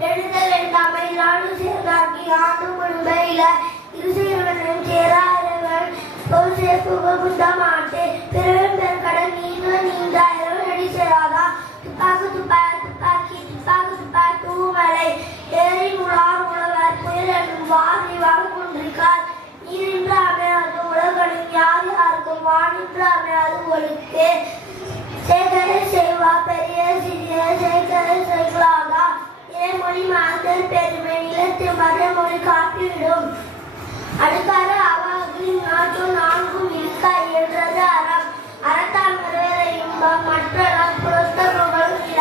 எழுதல் வேண்டாமை நாடு சேர்ந்தாக்கி ஆண்டு முழுமையில இருசைவனும் சேராதவன் ஒரு சேர்ப்பு புத்த மாட்டே பிறரும் பெருங்கடன் நீண்டாயிரம் நடி சேராதா துப்பாக்கு துப்பாக்கி தூமலை ஏறி உலார் உழவர் புயல் என்னும் வாரி வாங்குன்றிருக்கார் நீரின்று அமையாது உலகனும் யார் யாருக்கும் வானின்று அமையாது ஒழுக்கு சேகரை செய்வா பெரிய சிறிய சேகரை செய்களாதா மொழி மாந்தர் பெருமை நிலத்து மறுமொழி காட்டிவிடும் அடுக்கார அவாவில் நாற்றும் நான்கும் இருக்க என்றது அறம் அறத்தான் மறுவரையும் மற்றடம் புறத்தவர்களும் இட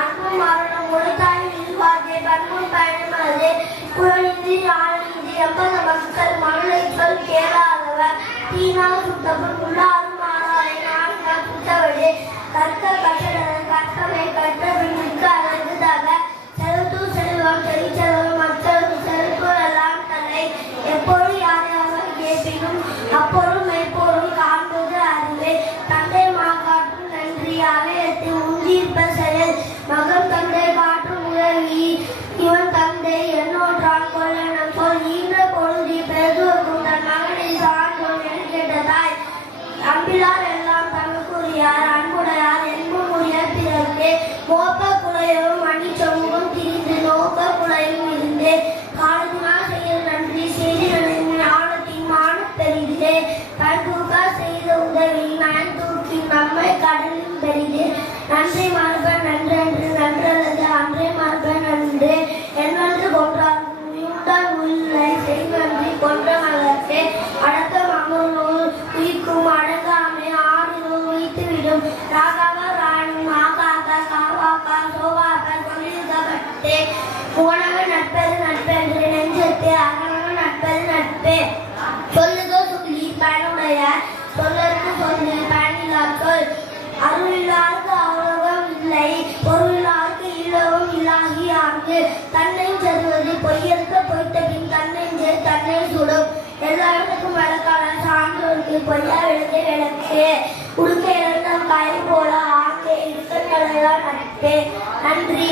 அன்பும் மரணம் ஒழுக்காய் வில்வாதே பண்பும் பயணமாதே குழந்தை ஆனந்தி எம்பது மக்கள் மனதைகள் கேளாதவர் தீனால் சுத்தப்பன் உள்ளாரும் ஆனாரை நான்கால் சுத்தவழி கற்க கற்றமை கற்ற பின்னுக்கு அழகுதாக செலுத்து செல்வம் செல்வம் மற்றொரு செல்வம் எல்லாம் தலை எப்பொழுது யாரையாக கேட்பினும் அப்பொருள் மெய்ப்பொருள் காண்பது அறிவே தந்தை மாகாட்டும் நன்றி ஆலயத்தை உஞ்சியிருப்ப செயல் மகன் தந்தை காட்டும் உதவி இவன் தந்தை என்னோன்றான் கொள்ளனம் சொல் ஈன்ற பொழுதி பெருதுவக்கும் தன் மகனை சார்ந்தோம் என கேட்டதாய் அம்பிலார் எல்லாம் தனக்குரியார் அன்புடையார் என்புடைய பிறந்தே மோப்ப குலையும் மணி சமூகம் திரிந்து நோக்க குலையும் இருந்தே காலத்தினா செயல் நன்றி செய்தி ஞானத்தின் மான பெரிதே கண்தூக்கா செய்த உதவி நான் தூக்கி நம்மை கடலில் பெரிதே நன்றி மறுப நன்றன்று நன்றல்லது அன்றே மறுப நன்று என்னன்று கொன்றார் உயிரை செய்வன்றி கொன்ற மலர்த்தே அடக்க மகனூர் உயிர்க்கும் அடங்காமை ஆறுநூல் உயித்துவிடும் ராகாவ ராணி மாகாக்கா காவாக்கா சோகாக்கா சொல்லியிருக்கப்பட்டே புவனக நட்பது நட்பென்று நெஞ்சத்தே அகனக நட்பது நட்பே சொல்லுக சொல்லி பயனுடைய சொல்லற்கு சொல்லி பயனில்லா சொல் அருளில்லாருக்கு அவ்வளவும் இல்லை பொருளாருக்கு இல்லவும் இல்லாகி ஆங்கு தன்னை செல்வது பொய்யற்க பொய்த்த பின் தன்னை சுடும் எல்லாருக்கும் வழக்கான சான்றோருக்கு பொய்யா விளக்கே விளக்கு உடுக்க இழந்த காய் போல ஆங்கே இருக்க நட்பே நன்றி.